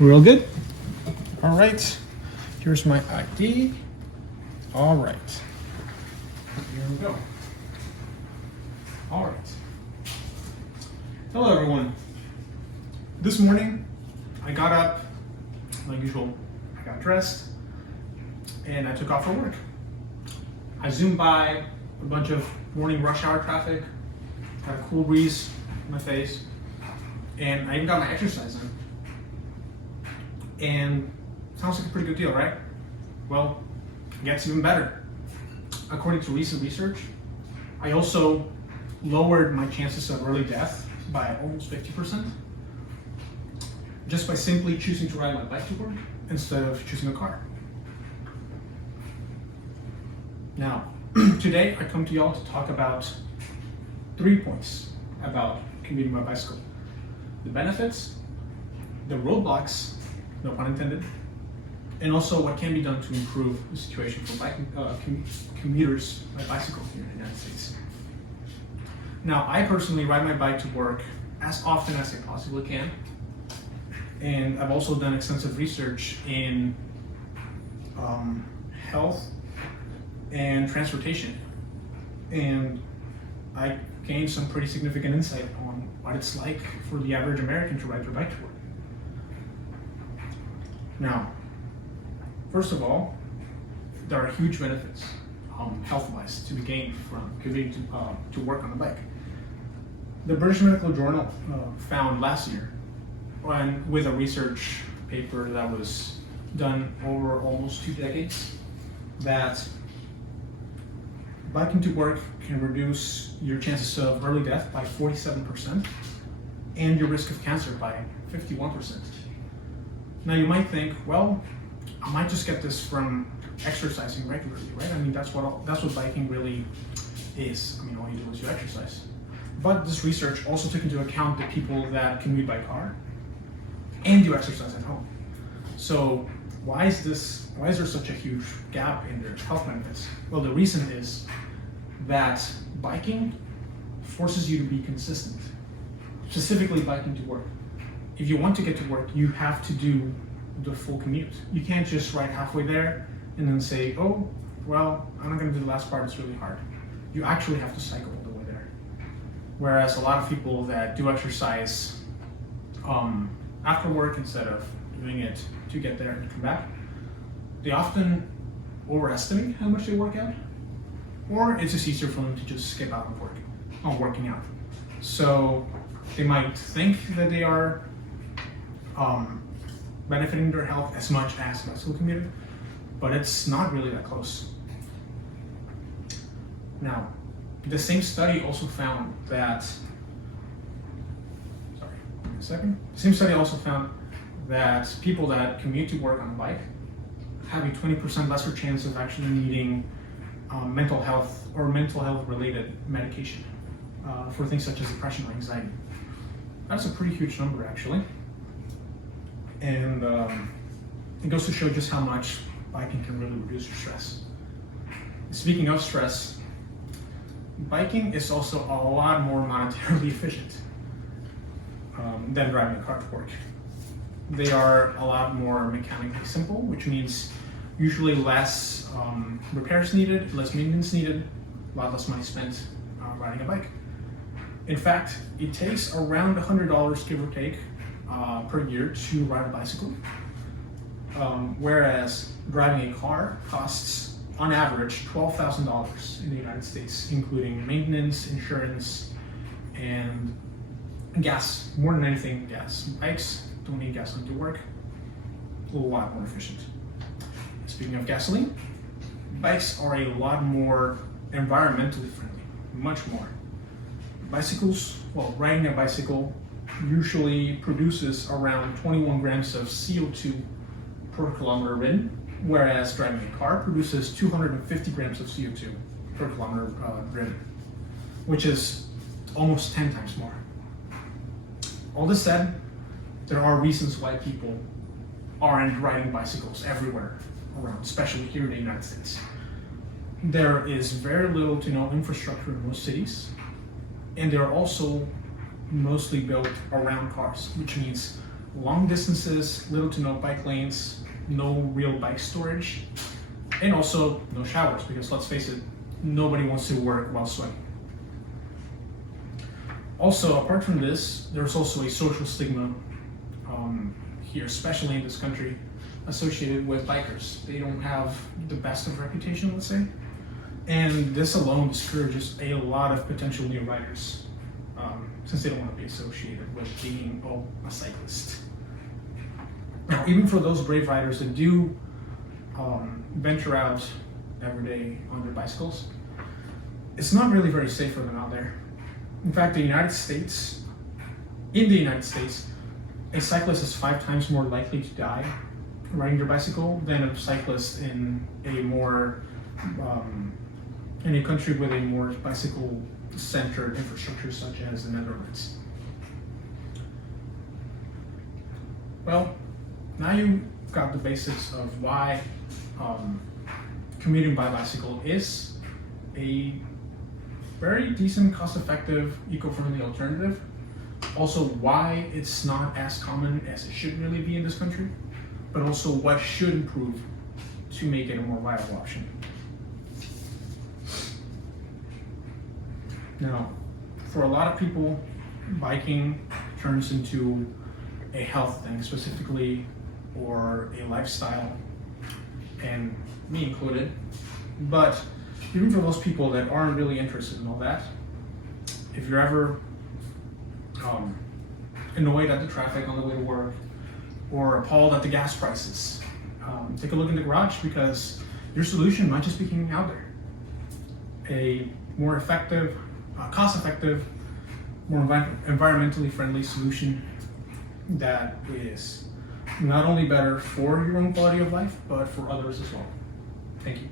Real good? All right, here's my ID. All right, here we go. All right. Hello, everyone. This morning, I got up, like usual, I got dressed, and I took off for work. I zoomed by a bunch of morning rush hour traffic, had a cool breeze in my face, and I even got my exercise in. And sounds like a pretty good deal, right? Well, it gets even better. According to recent research, I also lowered my chances of early death by almost 50% just by simply choosing to ride my bike to work instead of choosing a car. Now, today I come to y'all to talk about 3 points about commuting by bicycle. The benefits, the roadblocks, no pun intended, and also what can be done to improve the situation for commuters by bicycle here in the United States. Now, I personally ride my bike to work as often as I possibly can, and I've also done extensive research in health and transportation, and I gained some pretty significant insight on what it's like for the average American to ride their bike to work. Now, first of all, there are huge benefits health-wise to be gained from commuting to work on a bike. The British Medical Journal found last year, with a research paper that was done over almost 2 decades, that biking to work can reduce your chances of early death by 47% and your risk of cancer by 51%. Now you might think, well, I might just get this from exercising regularly, right? I mean, that's what biking really is. I mean, all you do is you exercise. But this research also took into account the people that commute by car and do exercise at home. So why is there such a huge gap in their health benefits? Well, the reason is that biking forces you to be consistent, specifically biking to work. If you want to get to work, you have to do the full commute. You can't just ride halfway there and then say, oh, well, I'm not going to do the last part, it's really hard. You actually have to cycle all the way there. Whereas a lot of people that do exercise after work instead of doing it to get there and come back, they often overestimate how much they work out, or it's just easier for them to just skip out on working out. So they might think that they are benefiting their health as much as a bicycle commuter, but it's not really that close. Now, the same study also found that, the same study also found that people that commute to work on a bike have a 20% lesser chance of actually needing mental health or mental health related medication for things such as depression or anxiety. That's a pretty huge number, actually. And it goes to show just how much biking can really reduce your stress. Speaking of stress, biking is also a lot more monetarily efficient than driving a car to work. They are a lot more mechanically simple, which means usually less repairs needed, less maintenance needed, a lot less money spent riding a bike. In fact, it takes around $100, give or take, per year to ride a bicycle, whereas driving a car costs, on average, $12,000 in the United States, including maintenance, insurance, and gas. More than anything, gas. Bikes don't need gasoline to work, a lot more efficient. Speaking of gasoline, bikes are a lot more environmentally friendly, much more. Bicycles, well, riding a bicycle usually produces around 21 grams of CO2 per kilometer ridden, whereas driving a car produces 250 grams of CO2 per kilometer ridden, which is almost 10 times more. All this said, there are reasons why people aren't riding bicycles everywhere around, especially here in the United States. There is very little to no infrastructure in most cities, and they're also mostly built around cars, which means long distances, little to no bike lanes, no real bike storage, and also no showers, because let's face it, nobody wants to work while sweating. Also, apart from this, there's also a social stigma here, especially in this country, associated with bikers. They don't have the best of reputation, let's say, and this alone discourages a lot of potential new riders, since they don't want to be associated with being a cyclist. Now, even for those brave riders that do venture out every day on their bicycles, it's not really very safe for them out there. In fact, in the United States, a cyclist is 5 times more likely to die riding their bicycle than a cyclist in a country with a more bicycle-centered infrastructure, such as the Netherlands. Well, now you've got the basics of why commuting by bicycle is a very decent, cost-effective, eco-friendly alternative. Also, why it's not as common as it should really be in this country, but also what should improve to make it a more viable option. Now, for a lot of people, biking turns into a health thing specifically, or a lifestyle, and me included. But even for those people that aren't really interested in all that, if you're ever annoyed at the traffic on the way to work, or appalled at the gas prices, take a look in the garage, because your solution might just be getting out there. A more effective, cost-effective, more environmentally friendly solution that is not only better for your own quality of life, but for others as well. Thank you.